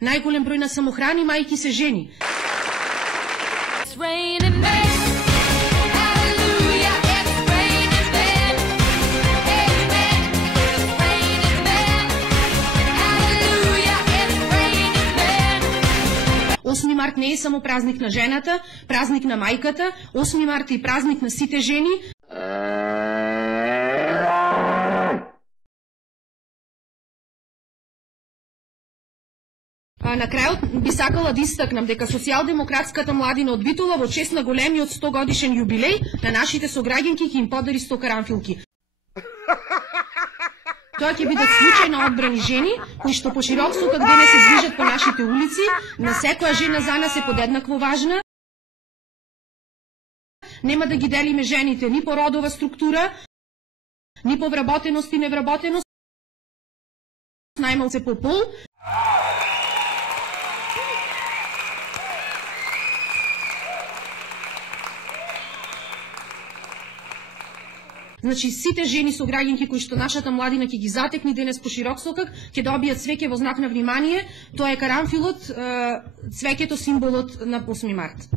Најголем број на самохрани мајки се жени. Осми март не е само празник на жената, празник на мајката, 8 март е празник на сите жени. На крајот би сакала да истакнам дека социјалдемократската младина од Битола во чест на големиот 100 годишен јубилеј на нашите сограѓанки ќе им подари 100 карамфилки. Тоа ќе бидат случајно одбрани жени, кои што по широк сокак денес се движат по нашите улици, на секоја жена за нас е подеднакво важна. Нема да ги делиме жените ни по родова структура, ни по вработеност и невработеност, најмалце по пол. Значи, сите жени сограѓанки кои што нашата младина ќе ги затекни денес по широк сокак, ќе добијат цвеќе во знак на внимание. Тоа е карамфилот, цвеќето символот на 8 март.